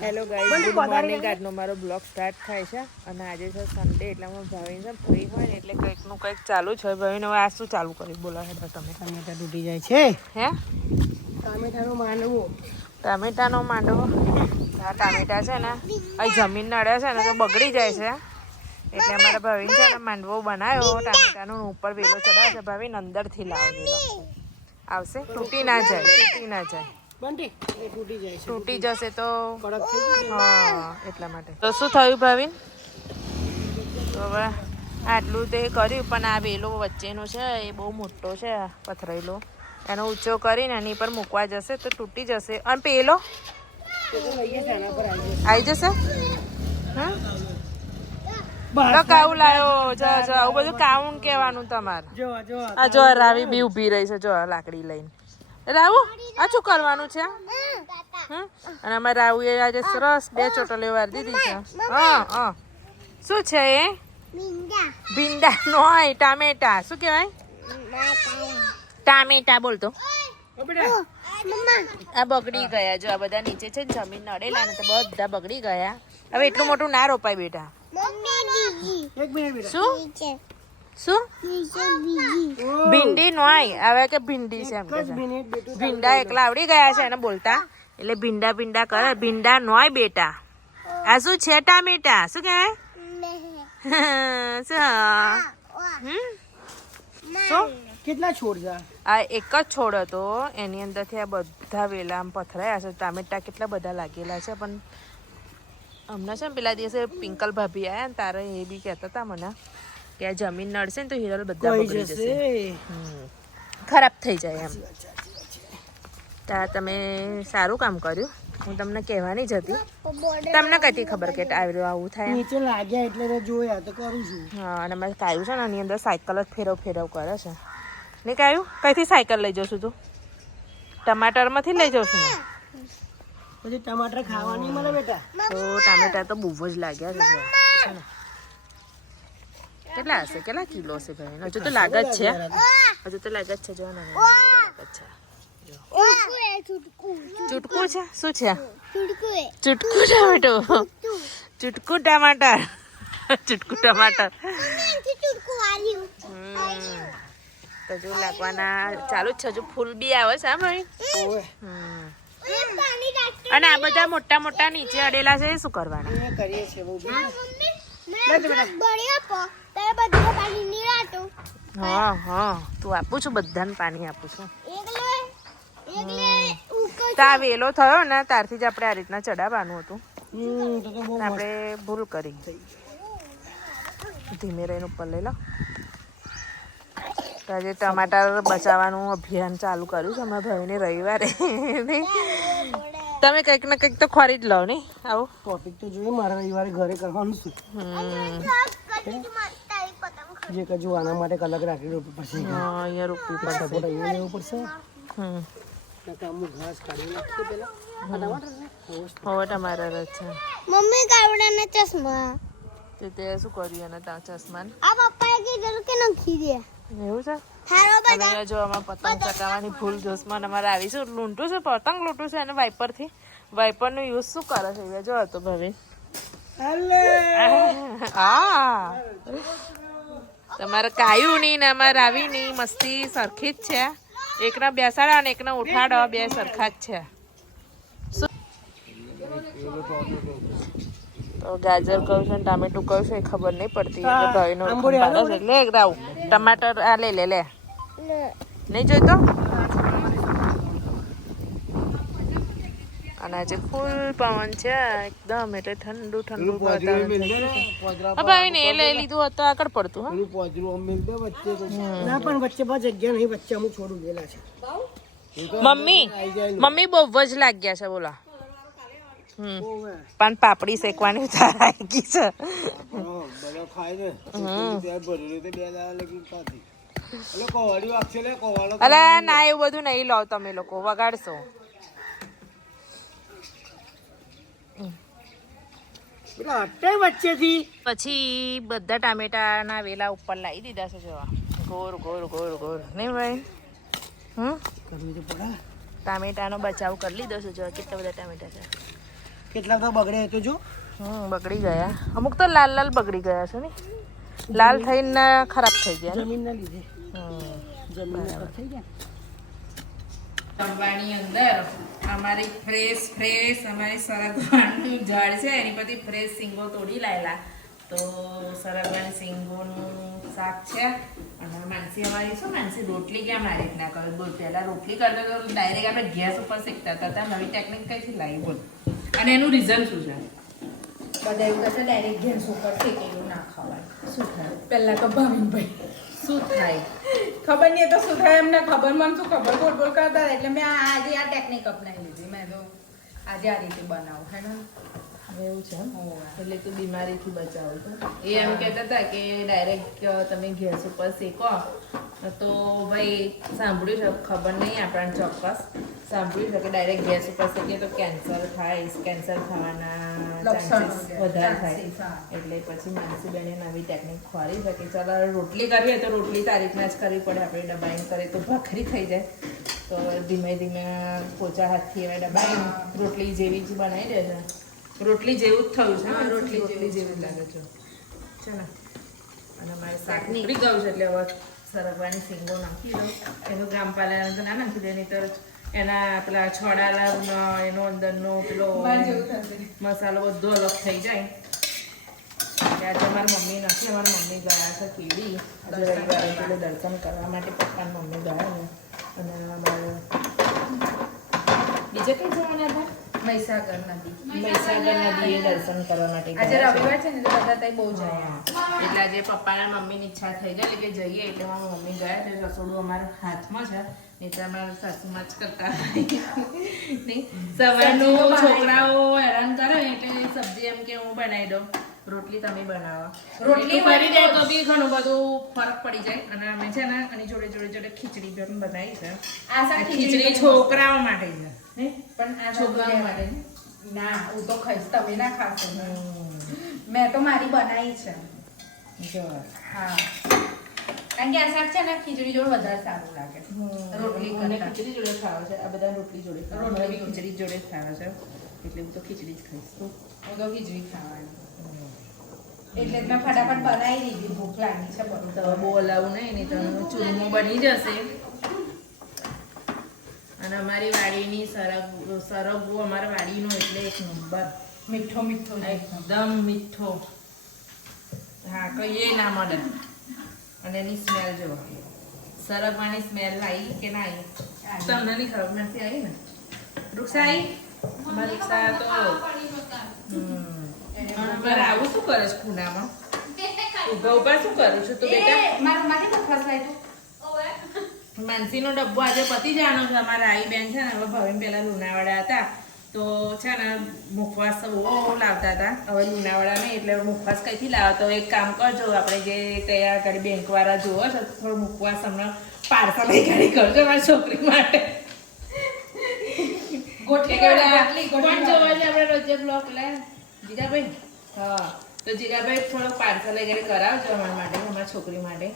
Hello guys, good morning. આજનો મારો blog start થાય છે અને આજે છે સન્ડે, એટલે હું ભાવિન છે ફ્રી હોય ને એટલે કંઈકનું કંઈક ચાલુ છે. ભાવિન હવે આ શું ચાલુ કર્યું બોલો હેડો તમે? ટામેટા તૂટી જાય છે. હે ટામેટાનો માંડવો. ટામેટાનો માંડવો. આ ટામેટા છે ને અહીં જમીન નડે છે ને તો બગડી જાય છે, એટલે અમારા ભાવિન છે ને માંડવો બનાવ્યો ટામેટાનો, ઉપર વેલો ચડાવે છે. ભાવિન અંદરથી લાવેલો આવશે, તૂટી ના જાય, તૂટી ના જાય. તૂટી જશે તો હા, એટલા માટે. તો શું થયું ભાવિન? તો હવે આટલું તે કર્યું, પણ આ વેલો વચ્ચેનો છે એ બહુ મોટો છે પથરેલો, એનો ઊંચો કરીને એની પર મૂકવા જશે તો તૂટી જશે. અને પેલો આવી જશે. હા કાવું લાયો? જો આવું બધું કાઉન્ટ કહેવાનું તમારે. આ જો રાવી બી ઊભી રહી છે, જો લાકડી લઈને. રાવુ આ શું કરવાનું છે? અને અમારે રાવુ એ આજે સરસ 2 ચોટલીઓ વાર દીધી છે. હા શું છે એ? ભીંડા નો હોય, ટામેટા. શું કહેવાય? ટામેટા બોલતો. આ બગડી ગયા જો, આ બધા નીચે છે જમીન નડેલા ને તો બધા બગડી ગયા. હવે એટલું મોટું ના રોપાય બેટા. શું શું ભીંડી નો આય હવે કે ભીંડી છે એમ કે ભીંડા એકલા આવડી ગયા છે એને બોલતા, એટલે ભીંડા ભીંડા કરે. ભીંડા નો આય બેટા. આ શું છે? ટામેટા. શું કહેવાય? શું કેટલા છોડ છે? આ એક જ છોડ હતો, એની અંદરથી આ બધા વેલા આમ પથરાયા છે. ટામેટા કેટલા બધા લાગેલા છે. પણ હમણાં છે ને પેલા દિવસે પિંકલ ભાભી આયા ને તારે એ બી કહેતા હતા મને કે આ જમીન નડશે ને તો હિરલ બધા બગડી જશે, ખરાબ થઈ જાય એમ. ત્યાં તમે સારું કામ કર્યું. હું તમને કહેવાની જ હતી, તમને કઈથી ખબર કે આવું થાય? નીચે લાગ્યા એટલે જોયા તો કરું છું. હા, અને મેં કાયું છે ને એની અંદર સાયકલ જ ફેરવ ફેરવ કરે છે. નહીં કાયું? કઈથી સાયકલ લઈ જશું તું? ટમાટરમાંથી લઈ જશું ને? પછી ટમાટર ખાવાની મળે બેટા? તો ટામેટા તો બહુ જ લાગ્યા છે ને. કેટલા હશે? કેટલા કિલો હશે ભાઈ? હજુ તો લાગે જ છે, હજુ તો લાગે જ છે. જો ને લાગે જ છે. ચૂટકું છે. શું છે? ચૂટકું ટમેટો. ચૂટકું ટમાટર. ચૂટકું ટમાટર. તો જો લાગવાના ચાલુ જ છે. હજુ ફૂલ બી આવે છે. હા ભાઈ. અને આ બધા મોટા મોટા નીચે અડેલા છે, શું કરવાના? હા હા, તું આપું છું બધાને પાણી આપું છું. તા વેલો થયો ને ત્યારથી જ આપણે આ રીતના ચડાવવાનું હતું, આપણે ભૂલ કરી. ધીમે રહીને ઉપર લઈ લો. આજે ટમાટર બચાવવાનું અભિયાન ચાલુ કર્યું છે અમારા ભાઈને રવિવારે. તમે કંઈક ને કંઈક તો ખરીદ લો નહીં? આવું ટોપિક તો જોઈએ મારા રવિવારે ઘરે કરવાનું શું? જે કજુ આના માટે અલગ રાખી રોપવું પડશે. અહીંયા રોપવું પડશે. લેવું પડશે. ઘાસ કાઢી નાખીએ પેલા. હવે ટમાટર જ છે. મમ્મી કાવડાના ચશ્મા તે શું કર્યું એના ચશ્મા? આ પપ્પાએ કીધું કે નાખી દે. એવું છે? અને જો આમાં પતંગ ચગાવવાની ફૂલ જોશમાં અમારે આવીશું. લૂંટું છે, પતંગ લૂંટું છે, અને વાઇપરથી. વાઇપરનો યુઝ શું કરે છે જો હતો ભાભી? હા, તમારે કાયું નહીં ને અમારે આવી નહીં, મસ્તી સરખી જ છે. એકને બેસાડો અને એકને ઉઠાડો, બે સરખા જ છે. તો ગાજર કહું છે ને ટામેટું કહું છે એ ખબર નહીં પડતી. ભાઈનો લે રાવું ટમાટર. આ લે લે લે, નહીં જોઈતો? અને આજે ફૂલ પવન છે એકદમ, એટલે ઠંડુ ઠંડુ ભાઈ ને લઈ લીધું હોત તો આગળ પડતું. ના પણ વચ્ચે બહુ જગ્યા નહીં, વચ્ચે અમુક છોડ ઉગેલા છે. મમ્મી બહુ જ લાગ્યા છે બોલા. પણ પાપડી શેકવાની આવી ગઈ છે. અલા ના, એવું બધું નહીં લો તમે લોકો, વગાડશો. પછી બધા ટામેટા ના વેલા ઉપર લાવી દીધા છે. જોવા ગોર ગોર ગોર ગોર નહીં ભાઈ? ટામેટાનો બચાવ કરી લીધો છે. જો કેટલા બધા ટામેટા છે. કેટલા તો બગડે તો જો બગડી ગયા અમુક તો લાલ લાલ બગડી ગયા છે ને લાલ થઈને ખરાબ થઈ ગયા જમીનના લીધે જમીન થઈ ગયા જમવાની અંદર અમારી ફ્રેશ અમારી સરગવાનું ઝાડ છે એની બધી ફ્રેશ સિંગો તોડી લાયેલા તો સરગવાની સિંગોનું શાક છે અને માનસી અમારી શું માનસી રોટલી કેમ આ રીતના કરે બોલ પહેલાં રોટલી કરતા તો ડાયરેક્ટ આપણે ગેસ ઉપર શેકતા હતા નવી ટેકનિક કઈથી લાવી બોલ અને એનું રીઝન શું છે બધા એવું કહે ડાયરેક્ટ ગેસ ઉપર શેકેલું ના ખવાય શું થાય પહેલા તો ભાવિનભાઈ શું થાય ખબર નહીં એ તો શું થાય એમને ખબર મને શું ખબર બોલ બોલ કરતા હતા એટલે મેં આજે આ ટેકનિક અપનાવી લીધી મેં તો આજે આ રીતે બનાવું હે ને એવું છે એટલે તું બીમારીથી બચાવો છો એ એમ કહેતા હતા કે ડાયરેક્ટ તમે ગેસ ઉપર શેકો તો ભાઈ સાંભળ્યું છે ખબર નહીં આપણને ચોક્કસ સાંભળ્યું છે કે ડાયરેક્ટ ગેસ ઉપર શેકીએ તો કેન્સર થાય કેન્સર થવાના ચાન્સીસ વધારે થાય એટલે પછી માનસી બેને નવી ટેકનિક ખોરી છે કે ચાલો રોટલી કરીએ તો રોટલી આ રીતના જ કરવી પડે આપણે દબાઈને કરીએ તો ભાખરી થઈ જાય તો ધીમે ધીમે પોચા હાથથી હવે દબાઈને રોટલી જેવી જ બનાવી દે છે રોટલી જેવું જ થયું છે રોટલી જેવું લાગે છે ચાલો અને મારે શાક નીકળી ગયું છે એટલે હવે સરગવાની સિંગો નાખી દઉં એનું ગ્રામપાલા તો ના નાખી દે નહીં તો એના પેલા છોડાલા એનો અંદરનો પેલો મસાલો બધો અલગ થઈ જાય આજે અમારી મમ્મી નથી અમારી મમ્મી ગયા છે કીડી આજે રવિવારે એટલે દર્શન કરવા માટે પપ્પાની મમ્મી ગયા ને અને અમારે બીજે કઈ જવાના હતા મહીસાગર નદી નદીએ દર્શન કરવા માટે આજે ગયા છે. રવિવાર છે ને તો બધા ત્યાં બહુ જાય એટલે આજે પપ્પાના મમ્મીની ઈચ્છા થઈ જાય એટલે કે જઈએ એટલે મારી મમ્મી ગયા એટલે રસોડું અમારા હાથમાં છે એટલે અમારા સાસુમાં જ કરતા નહીં સવારનું છોકરાઓ હેરાન કરે એટલે સબ્જી એમ કે હું બનાવી દઉં રોટલી તમે બનાવો રોટલી કરી દે તો બી ઘણું બધું ફરક પડી જાય અને અમે છે ને આની જોડે ખીચડી પણ બનાવી છે આ શાક ખીચડી છોકરાઓ માટે છે નહીં પણ આ છોકરાઓ માટે ના હું તો ખાઈશ તમે ના ખાશો મેં તો મારી બનાવી છે જો હા કારણ કે આ શાક છે ને ખીચડી જોડે વધારે સારું લાગે રોટલી મને કરતા ખીચડી જોડે ખાવા છે આ બધા રોટલી જોડે ખાવા મને બી ખીચડી જોડે જ ખાવા છે એટલે હું તો ખીચડી જ ખાઈશ હું તો ખીચડી ખાવાની એટલે જ મેં ફટાફટ બનાવી દીધી ભૂખ લાગી છે બધું તો બહુ હલાવું નહીં તો ચૂરમું બની જશે અને અમારી વાડીની સરગવો અમારા વાડીનો એટલે એક નંબર મીઠો મીઠો એકદમ મીઠો હા કહીએ ના મળે અને એની સ્મેલ જો સરગવાની સ્મેલ આવી કે ના આવી તમને નહીં ખબર નથી આવી ને વૃક્ષા આવી અમારી રિક્ષા તો આવું શું કરે છે ખૂણામાં ઉભા શું કરું છું તો બેટા મારું માથે પણ ફસાય તું માનસીનો ડબ્બો આજે પતી જવાનો છે અમારા આઈ બેન છે ને હવે ભવિન પેલા લુણાવાડા હતા તો છે ને મુખવાસ બહુ લાવતા હતા હવે લુણાવાડા નહીં એટલે મુખવાસ કઈથી લાવો તો એક કામ કરજો આપણે જે તૈયાર કરી બેંક વાળા જોવો છો થોડું મુખવાસ હમણાં પાર્સલ કરી કરજો મારી છોકરી માટે ગોટલી પણ જોવા છે આપણે રોજે બ્લોક લે જીગાભાઈ હા તો જીગાભાઈ થોડો પાર્સલ વગેરે કરાવજો અમારા માટે અમારા છોકરી માટે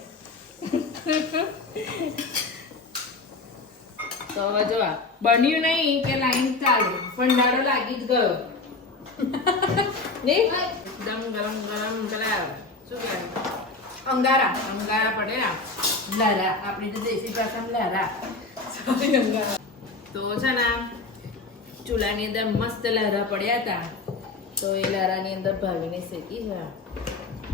તો હવે જો બન્યું નહીં કે લાઈન ચાલુ પણ દાડો લાગી જ ગયો નહીં ગરમ ગરમ ગરમ પેલા શું કહેવાય અંગારા અંગારા પડેલા લારા આપણી તો દેશી ભાષામાં લારા તો છે ને ચૂલાની અંદર મસ્ત લારા પડ્યા હતા તો એ લારાની અંદર ભાવીને શેકી છે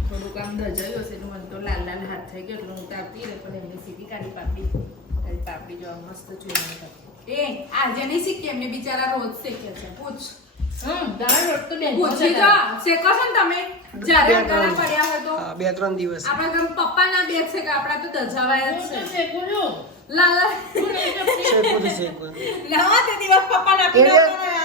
થોડુંક આમ દજાયું હશે એટલે મને તો લાલ લાલ હાથ થઈ ગયો એટલે હું તો આપતી રહી પણ એમની સીધી કાઢી પાપડી જો મસ્ત ચૂલાની એ આજે નહીં શીખી એમને બિચારા રોજ શીખે છે પૂછ દાળ રોટ તો બેન પૂછી તો શેકો છો ને તમે જ્યારે અંગારા પડ્યા હોય તો હા 2-3 દિવસ આપણા ઘર પપ્પાના બેગ છે કે આપણા તો દજાવાય જ છે શેકું છું લાલા શેકવું લાવા તે દિવસ પપ્પાના આપી દો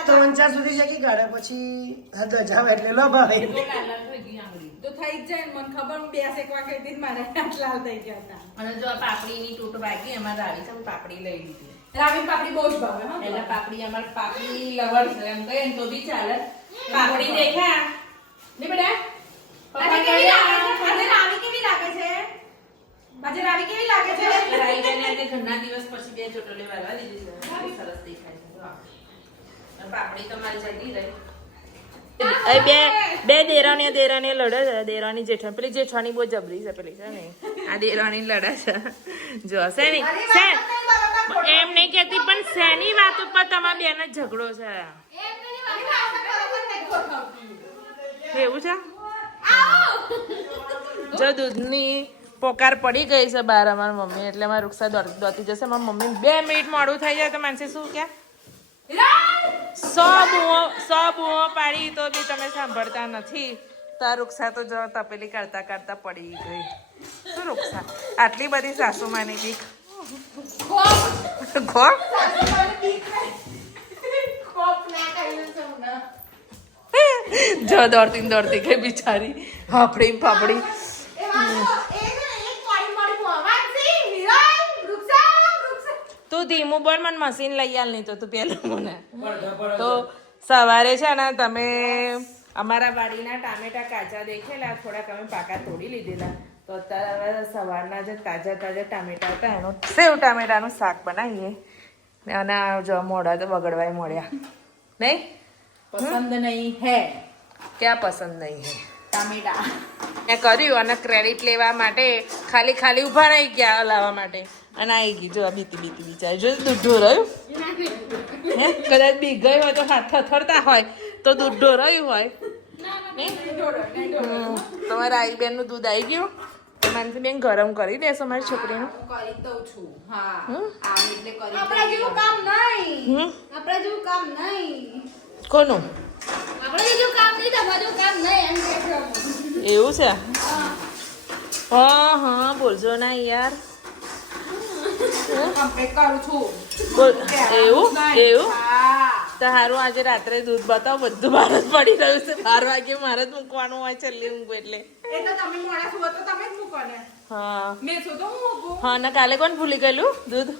3-4 સુધી શેકી કાઢે પછી હદ જાવે એટલે લો ભાવે લાલ લાલ થઈ ગઈ આંગળી તો થઈ જ જાય ને મને ખબર બે શેકવા કહી હતી મારે આટલા થઈ ગયા હતા અને જો આ પાપડીની ટૂટ વાગી અમારે આવી છે પાપડી લઈ લીધી રાવી પાપડી બહુ જ ભાવે હા એટલે પાપડી અમારે પાપડી લવર છે એમ કહીએ ને તો બી ચાલે પાપડી દેખ્યા ને બેટા આજે કેવી લાગે છે આજે રાવી કેવી લાગે છે રાઈ બેને આજે ઘણા દિવસ પછી બે ચોટલી વાળવા દીધી છે સરસ દેખાય છે અને પાપડી તો મારી જતી રહી અહીં બે દેરાણીઓ લડે છે. દેરાણી જેઠાણી, પેલી જેઠાણી બહુ જબરી છે, પેલી છે ને આ દેરાણી લડે છે. જો શેની એમ નહીં કહેતી, પણ શેની વાત ઉપર તમારા બેન જ ઝઘડો છે? એવું છે? જો દૂધની પોકાર પડી ગઈ છે બહાર અમારી મમ્મી, એટલે મારી રૂક્ષા દોતી જશે. મારી મમ્મી 2 મિનિટ મોડું થઈ જાય તો માનસી શું કે 100 બૂઓ પાડી તો બી તમે સાંભળતા નથી. તો આ રૂક્ષા તો જો તપેલી કરતા કરતા પડી ગઈ. શું રૂક્ષા આટલી બધી સાસુમાની બીક? ખોપ જો દોડતી ગઈ બિચારી, હાફડી ફાફડી. તું ધીમું બોલ, મને મશીન લઈ આલ, નહીં તો તું પેલું મને. તો સવારે છે ને તમે અમારા વાડીના ટામેટા કાચા દેખેલા, થોડાક અમે પાકા તોડી લીધેલા. તો અત્યારે સવારના જે તાજા ટામેટા હતા એનું સેવ ટામેટાનું શાક બનાવીએ. અને આ જો મોડા તો બગડવાય મળ્યા નહીં. પસંદ નહીં હે. ક્યાં પસંદ નહીં હે? ટામેટા મેં કર્યું અને ક્રેડિટ લેવા માટે ખાલી ઉભા રહી ગયા લાવવા માટે, અને આવી ગઈ જો બીતી બિચારી. જો દૂધ રહ્યું હે, કદાચ બી ગઈ હોય તો હાથ થરતા હોય તો દૂધ રહ્યું હોય. તમારા આઈ બેન નું દૂધ આવી ગયું? માનસી બેન ગરમ કરી દેશો મારી છોકરીનું? કરી દઉં છું. હા હમ? આમ એટલે કરી આપણા જેવું કામ નહીં. હમ? આપણા જેવું કામ નહીં. કોનું આપણા જેવું કામ નહીં, તમારું જેવું કામ નહીં એમ કહેશો. એવું છે? હા બોલજો ના યાર. કમ્પ્લીટ કરું છું. બોલ એવું હા તો સારું. આજે રાત્રે દૂધ બતાવો, બધું બહાર જ પડી રહ્યું છે. 12 વાગે મારે જ મૂકવાનું હોય છેલ્લી ઊંઘ એટલે. એ તો તમે મોડા સુવો તો તમે જ મૂકો ને. હા મેં શું તો હું મૂકું. હા ને કાલે કોણ ભૂલી ગયેલું દૂધ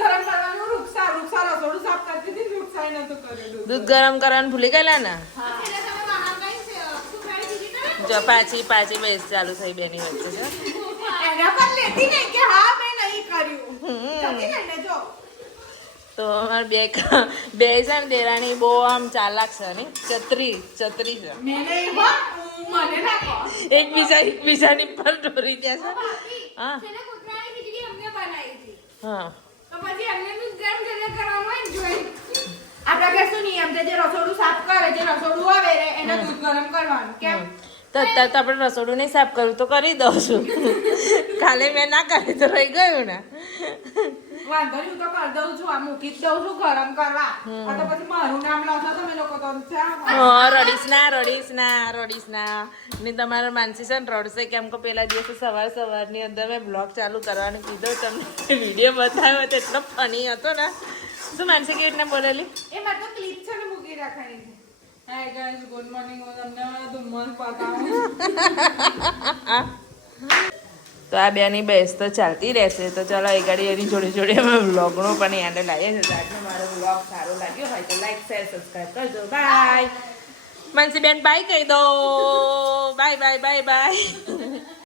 ગરમ કરવાનું. રૂક્ષા રસોડું સાફ કરતી હતી, રૂક્ષાએ નતું કર્યું. દૂધ ગરમ કરવાનું ભૂલી ગયેલા ને? એટલે તમે બહાર કઈ છે શું ખાઈ દીધી કરે? જો પાછી બેસ ચાલુ થઈ બેની વચ્ચે છે. એના પર લેતી નહીં કે હા મેં નહીં કર્યું. જતી નહીં ને જો. તો અમારે બે છે ને દેરાણી બહુ આમ ચાલાક છે ને, ચતરી છે. મેં નહીં હો, મને ના કહો. એકબીજાની પર ઢોરી ત્યાં છે. હા તેને કૂતરાની ખીચડી અમને બનાવી હતી. હા તો પછી અમને બી ગરમ ગરમ કરવાનું હોય ને જોઈ. આપણા ઘર શું નિયમ છે? જે રસોડું સાફ કરે, જે રસોડું આવે એને દૂધ ગરમ કરવાનું. કેમ? તો અત્યારે તો આપણે રસોડું નહીં સાફ કરવું તો કરી દઉં છું. કાલે મેં ના કરી તો રહી ગયું ને. વાંધો નહીં, હું તો કરી દઉં છું. આ મૂકી જ દઉં છું ગરમ કરવા. આ તો પછી મારું નામ લાવશો તમે લોકો તો રડીશ ના ને તમારા માનસી છે ને રડશે, કેમ કે પેલા દિવસે સવારની અંદર મેં બ્લોગ ચાલુ કરવાનું કીધું, તમને વિડીયો બતાવ્યો તો એટલો ફની હતો ને. શું માનસી કેવી રીતના બોલેલી? એ મારે તો ક્લિપ છે ને મૂકી રાખવાની છે. Hi guys, good morning. હું તમને ધુમ્મસ બતાવું. તો આ બેની બહેસ તો ચાલતી રહેશે. તો ચાલો એ ગાડી એની જોડે અમે વ્લોગનો પણ યાદ લાવીએ છીએ. તો આજનો મારો વ્લોગ સારો લાગ્યો હોય તો લાઈક શેર સબસ્ક્રાઈબ કરજો. બાય માનસી બેન, બાય કહી દો. બાય.